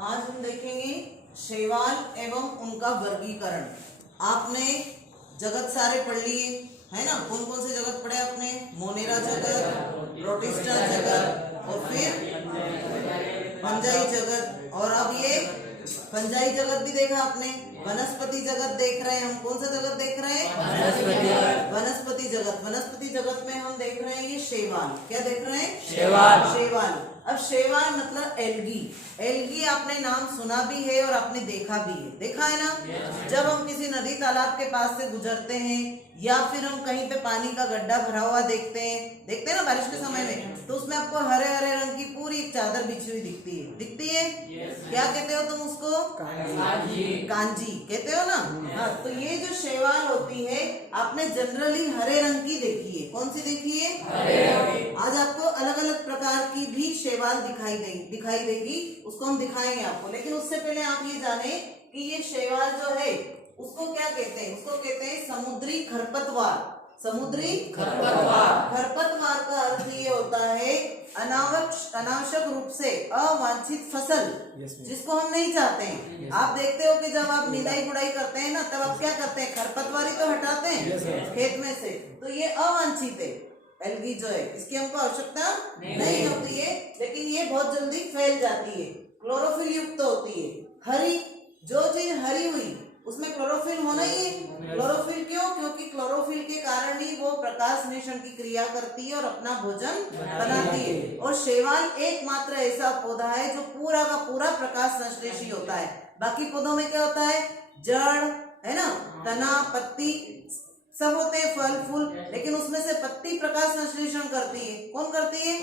आज हम देखेंगे शैवाल एवं उनका वर्गीकरण। आपने जगत सारे पढ़ लिए है ना। कौन कौन से जगत पढ़े आपने? मोनेरा जगत, प्रोटिस्टा जगत और फिर फंजाई जगत। और अब ये फंजाई जगत भी देखा आपने। वनस्पति जगत देख रहे हैं हम। कौन सा जगत देख रहे हैं? वनस्पति जगत। वनस्पति जगत में हम देख रहे हैं ये शैवाल। क्या देख रहे हैं? शैवाल। शैवाल। अब शैवाल मतलब एल्गी। एल्गी आपने नाम सुना भी है और आपने देखा भी है। देखा है ना? जब हम किसी नदी तालाब के पास से गुजरते हैं या फिर हम कहीं पे पानी का गड्ढा भरा हुआ देखते हैं ना बारिश के समय में, तो उसमें आपको हरे हरे रंग की पूरी एक चादर बिछी हुई दिखती है। क्या कहते हो तुम उसको? कांजी कहते हो ना। हाँ, तो ये जो शैवाल होती है आपने जनरली हरे रंग की देखी है। कौन सी देखी है? आज आपको अलग अलग प्रकार की भी शैवाल दिखाई देगी। उसको हम दिखाएंगे आपको, लेकिन उससे पहले आप ये जाने कि ये शैवाल जो है उसको क्या कहते हैं? उसको कहते हैं समुद्री खरपतवार। समुद्री खरपतवार का अर्थ ये होता है अनावश्यक रूप से अवांछित फसल, जिसको हम नहीं चाहते हैं। आप देखते हो कि जब आप निदाई गुड़ाई करते हैं ना, तब आप क्या करते हैं? खरपतवार ही तो हटाते हैं खेत में से। तो ये अवांछित है एल्गी जो है, इसकी हमको आवश्यकता नहीं होती है, लेकिन ये बहुत जल्दी फैल जाती है। क्लोरोफिल युक्त होती है। हरी जो चीज हरी हुई उसमें क्लोरोफिल होना ही है। क्लोरोफिल क्यों? क्योंकि क्लोरोफिल के कारण ही वो प्रकाश निषेचन की क्रिया करती है और अपना भोजन बनाती है। और शैवाल एकमात्र ऐसा पौधा है जो पूरा का पूरा प्रकाश संश्लेषी होता है। बाकी पौधों में क्या होता है? जड़ है ना, तना, पत्ती सब होते हैं, फल फूल, लेकिन उसमें से पत्ती प्रकाश संश्लेषण करती है। कौन करती है?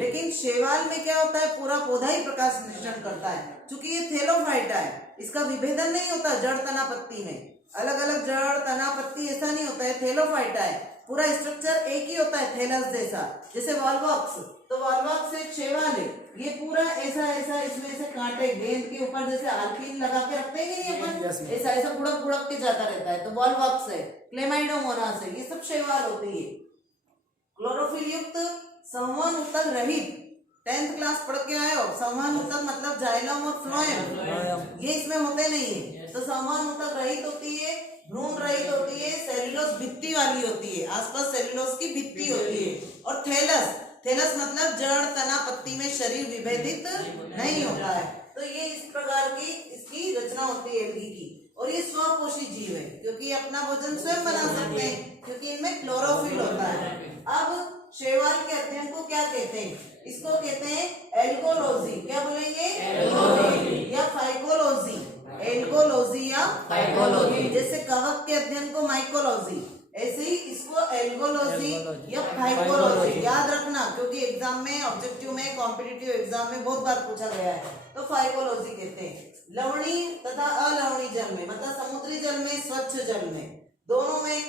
लेकिन शैवाल में क्या होता है? पूरा पौधा ही प्रकाश संश्लेषण करता है। चूंकि ये थैलोफाइटा है, इसका विभेदन नहीं होता जड़ तना पत्ती में। अलग अलग जड़ तना पत्ती ऐसा नहीं होता है, थैलोफाइटा है। पूरा स्ट्रक्चर एक ही होता है, थैलस जैसा। जैसे वॉलवॉक्स, तो वॉलवॉक्स एक शैवाल है। ये पूरा ऐसा इसमें से कांटे गेंद के ऊपर जैसे आल्फिन लगा के रखते हैं नहीं अपन, ऐसा बुड़क के जाता रहता है, तो वॉलवॉक्स है। क्लेमाइडोमोनास है। ये सब शैवाल होती है। क्लोरोफिल युक्त संवहन ऊतक रहित। 10th क्लास पढ़ के आए हो। संवहन ऊतक मतलब जाइलम और फ्लोएम, ये इसमें होते नहीं है। तो संवहन ऊतक रहित होती है, भ्रूण रहित होती है, सेल्यूलोज भित्ति वाली होती है, आसपास सेल्यूलोज की भित्ति होती है। और थैलस मतलब जड़ तना पत्ती में शरीर विभेदित नहीं होता है। तो ये इस प्रकार की इसकी रचना होती है एल्गी की। और ये स्वपोषी जीव है, क्योंकि अपना भोजन स्वयं बना सकते हैं, क्योंकि इनमें क्लोरोफिल होता है। अब शैवाल के अध्ययन को क्या कहते हैं? इसको कहते हैं एल्गोलॉजी। क्या बोलेंगे? या फाइकोलॉजी। एल्गोलॉजी या फाइकोलॉजी। जैसे कवक के अध्ययन को माइकोलॉजी, ऐसे ही इसको एल्गोलॉजी या फाइकोलॉजी। याद रखना, क्योंकि एग्जाम में, ऑब्जेक्टिव में, कॉम्पिटिटिव एग्जाम में बहुत बार पूछा गया है। तो फाइकोलॉजी कहते हैं। लवणी तथा अलवणी जल में, मतलब समुद्री जल में, स्वच्छ जल में, दोनों में,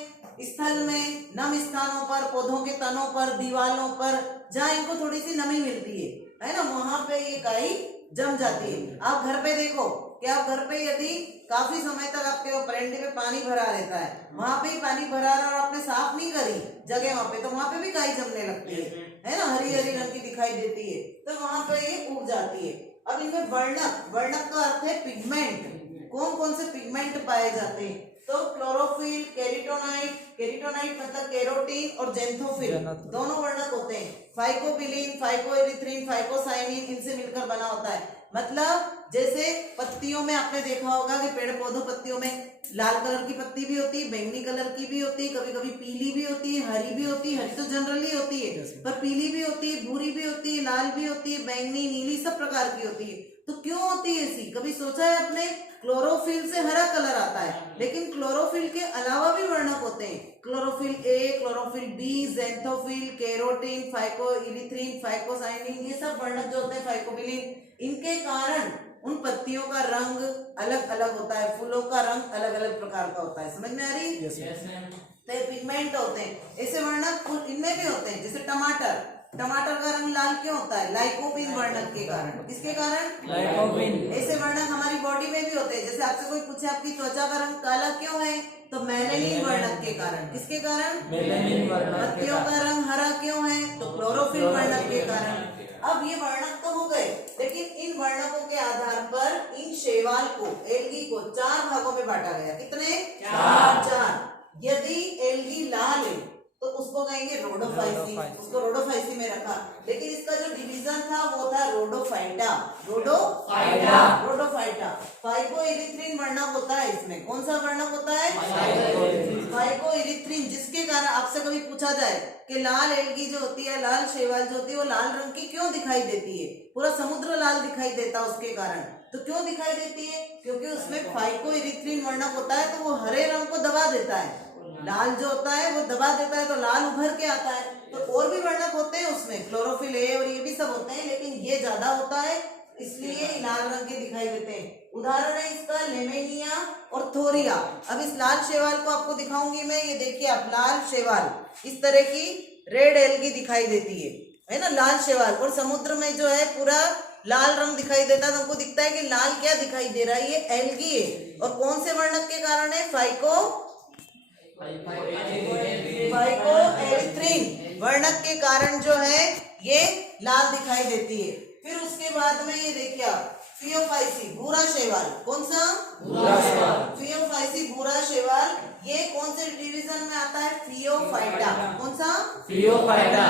स्थल में, नम स्थानों पर, पौधों के तनों पर, दीवालों पर, जहाँ इनको थोड़ी सी नमी मिलती है ना, वहां पे ये काई जम जाती है। आप घर पे देखो कि आप घर पे यदि काफी समय तक आपके बरामदे पे पानी भरा रहता है, वहां पे ही पानी भरा रहा और आपने साफ नहीं करी जगह वहां पे, तो वहां पे भी काई जमने लगती है ना, हरी हरी रंग की दिखाई देती है, तो वहां पे ये उग जाती है। अब इनमें वर्णक का अर्थ है पिगमेंट। कौन कौन से पिगमेंट पाए जाते हैं? तो क्लोरोफिल, केराटिनोइड मतलब केरोटीन और जेंथोफिल, दोनों वर्णक होते हैं। फाइकोबिलिन, फाइकोएरिथ्रिन, फाइकोसाइनिन इनसे मिलकर बना होता है। मतलब जैसे पत्तियों में आपने देखा होगा कि पेड़ पौधों पत्तियों में लाल कलर की पत्ती भी होती है, बैंगनी कलर की भी होती है, कभी कभी पीली भी होती है, हरी भी होती है। हरी तो जनरली होती है, पर पीली भी होती है, भूरी भी होती है, लाल भी होती है, बैंगनी, नीली, सब प्रकार की होती है। तो क्यों होती है ऐसी? कभी सोचा है आपने? क्लोरोफिल से हरा कलर आता है, लेकिन क्लोरोफिल के अलावा भी वर्णक होते हैं। Chlorophyll A, chlorophyll B, xanthophyll, carotene, phycoerythrin, phycocyanin, ये सब वर्णक जो होते हैं, फाइकोबिलिन, इनके कारण उन पत्तियों का रंग अलग अलग होता है, फूलों का रंग अलग अलग प्रकार का होता है। समझ में आ रही? तो पिगमेंट होते हैं। ऐसे वर्णक इनमें भी होते हैं। जैसे टमाटर का रंग लाल क्यों होता है? लाइकोपिन वर्णक के कारण। किसके कारण? लाइकोपिन। ऐसे वर्णक हमारी बॉडी में भी होते हैं। जैसे आपसे कोई पूछे आपकी त्वचा का रंग काला क्यों है, तो मेलेनिन वर्णक के कारण। किसके कारण? मेलेनिन वर्णक। पत्तियों का रंग हरा क्यों है, तो क्लोरोफिल वर्णक के कारण। अब ये वर्णक तो हो गए, लेकिन इन वर्णकों के आधार शैवाल को, एल्गी को 4 भागों में बांटा गया। कितने? 4। यदि एल्गी लाल है तो उसको कहेंगे रोडोफाइसी, उसको रोडोफाइसी में रखा। लेकिन इसका जो डिवीजन था वो था रोडोफाइटा। रोडोफाइटा। फाइकोइरिथ्रिन वर्णक होता है इसमें। कौन सा वर्णक होता है? फाइकोइरिथ्रिन, जिसके कारण आपसे कभी पूछा जाए कि लाल एल्गी जो होती है, लाल शैवाल जो होती है, वो लाल रंग की क्यों दिखाई देती है? पूरा समुद्र लाल दिखाई देता है उसके कारण। तो क्यों दिखाई देती है? क्योंकि उसमें फाइकोइरिथ्रिन वर्णक होता है, तो वो हरे रंग को दबा देता है। लाल जो होता है वो दबा देता है तो लाल उभर के आता है। तो और भी वर्णक होते हैं उसमें, क्लोरोफिल ए और ये भी सब होते हैं, लेकिन ये ज्यादा होता है, इसलिए लाल रंग के दिखाई देते हैं। उदाहरण है इसका लेमेनिया और थोरिया। अब इस लाल शैवाल को आपको दिखाऊंगी मैं। ये देखिए आप, लाल शैवाल, इस तरह की रेड एल्गी दिखाई देती है ना, लाल शैवाल। और समुद्र में जो है पूरा लाल रंग दिखाई देता है, तो हमको दिखता है कि लाल क्या दिखाई दे रहा है? ये एल्गी है। और कौन से वर्णक के कारण है? फाइकोएरिथ्रिन वर्णक के कारण जो है ये लाल दिखाई देती है। फिर उसके बाद में ये देखिए फियोफाइसी, भूरा शैवाल। कौन सा? भूरा शैवाल। फियोफाइसी, भूरा शैवाल, ये कौन से डिवीजन में आता है? फियोफाइटा। कौन सा? फियोफाइटा।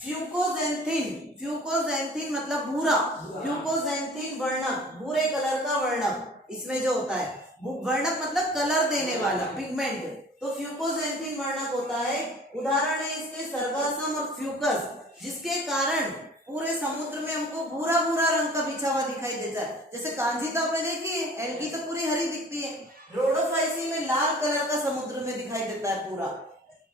फ्यूकोजेंथिन, फ्यूकोजेंथिन मतलब भूरा। फ्यूकोजेंथिन वर्णक, भूरे कलर का वर्णक इसमें जो होता है। वर्णक मतलब कलर देने वाला, पिगमेंट। तो फ्यूकोजेंथिन वर्णक होता है। उदाहरण है इसके सर्गासम और फ्यूकस, जिसके कारण पूरे समुद्र में हमको भूरा भूरा रंग का बिछा हुआ दिखाई देता है। जैसे कांजी तो आपने देखी है, एल्गी तो पूरी हरी दिखती है। रोडोफाइसी में लाल कलर का समुद्र में दिखाई देता है पूरा।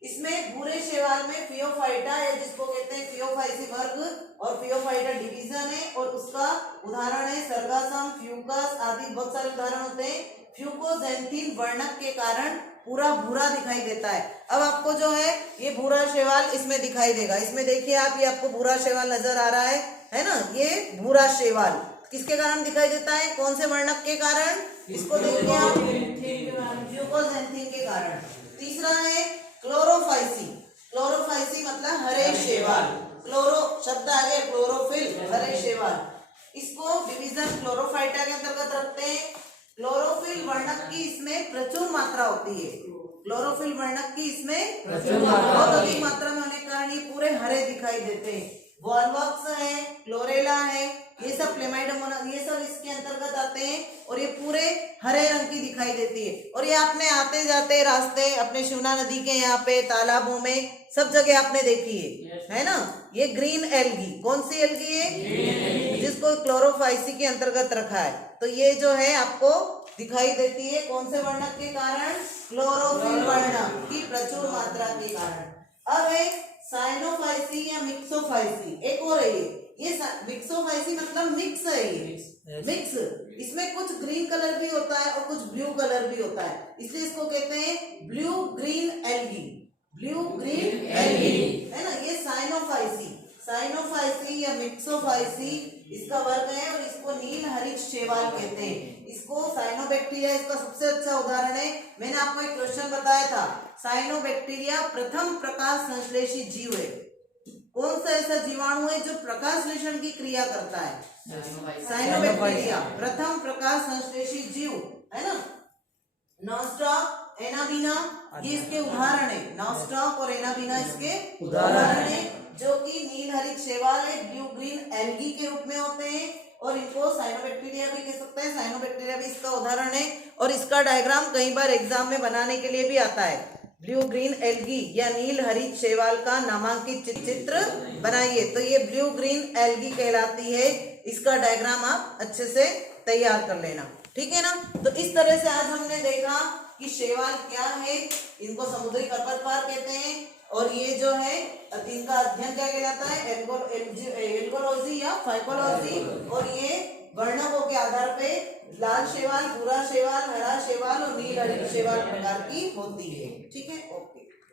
इसमें भूरे शैवाल में फियोफाइटा या जिसको कहते हैं फियोफाइसी वर्ग और फियोफाइटा डिवीजन है, और उसका उदाहरण है सर्गासम, फ्यूकस आदि बहुत सारे उदाहरण होते हैं। फ्यूकोजेंथिन वर्णक के कारण पूरा भूरा दिखाई देता है। अब आपको जो है ये भूरा शैवाल इसमें दिखाई देगा। इसमें देखिए आप, ये आपको भूरा शैवाल नजर आ रहा है ना? ये भूरा शैवाल किसके कारण दिखाई देता है? कौन से वर्णक के कारण? इसको देखिए आप, फ्यूकोजेंथिन के कारण। तीसरा है क्लोरोफाइसी। क्लोरोफाइसी मतलब हरे शैवाल। क्लोरो शब्द आ गया, क्लोरोफिल, हरे शैवाल। इसको डिवीजन क्लोरोफाइटा के अंतर्गत रखते हैं। क्लोरोफिल वर्णक की इसमें प्रचुर मात्रा होती है। क्लोरोफिल वर्णक की इसमें बहुत अधिक मात्रा में होने के कारण ये पूरे हरे दिखाई देते हैं। वॉल्वक्स है, क्लोरेला है, ये सब प्लेमाइडोमोना, ये सब इसके अंतर्गत आते हैं और ये पूरे हरे रंग की दिखाई देती है। और ये आपने आते जाते रास्ते अपने शिवना नदी के यहाँ पे तालाबों में सब जगह आपने देखी है ना? ये ग्रीन एल्गी। कौन सी एल्गी है? जिसको क्लोरोफाइसी के अंतर्गत रखा है। तो ये जो है आपको दिखाई देती है कौन से वर्णक के कारण? क्लोरोफिल वर्णक की प्रचुर मात्रा के कारण। अब है साइनोफाइसी या मिक्सोफाइसी, एक और है ये मिक्सोफाइसी मतलब मिक्स है। ये मिक्स, इसमें कुछ ग्रीन कलर भी होता है और कुछ ब्लू कलर भी होता है, इसलिए इसको कहते हैं blue green algae. Blue green algae है ना? ये साइनोफाइसी, साइनोफाइसी या मिक्सोफाइसी इसका वर्ग है और इसको नील हरित शैवाल कहते हैं। इसको साइनोबैक्टीरिया इसका सबसे अच्छा उदाहरण है। मैंने आपको एक क्वेश्चन बताया था, साइनोबैक्टीरिया प्रथम प्रकाश संश्लेषी जीव है। कौन सा ऐसा जीवाणु है जो प्रकाश संश्लेषण की क्रिया करता है? साइनोबैक्टीरिया प्रथम प्रकाश संश्लेषी जीव है ना? नॉस्टॉक, एनाबीना ये इसके उदाहरण है। नॉस्टॉक और एनाबीना इसके उदाहरण है, जो कि नील हरित शैवाल है, ब्लू ग्रीन एल्गी के रूप में होते हैं और इनको साइनोबैक्टीरिया भी कह सकते हैं। साइनोबैक्टीरिया भी इसका उदाहरण है और इसका डायग्राम कई बार एग्जाम में बनाने के लिए भी आता है। ब्लू ग्रीन एल्गी या नील हरित शैवाल का नामांकित चित्र बनाइए, तो ये ब्लू ग्रीन एल्गी कहलाती है। इसका डायग्राम आप अच्छे से तैयार कर लेना, ठीक है ना? तो इस तरह से आज हमने देखा कि शैवाल क्या है, इनको समुद्री खरपतवार कहते हैं और ये जो है इनका अध्ययन क्या कहलाता है? एल्गोलॉजी या फाइकोलॉजी। और ये वर्णकों के आधार पे लाल शैवाल, भूरा शैवाल, हरा शैवाल और नील हरित शैवाल प्रकार की होती है। ठीक है, ओके।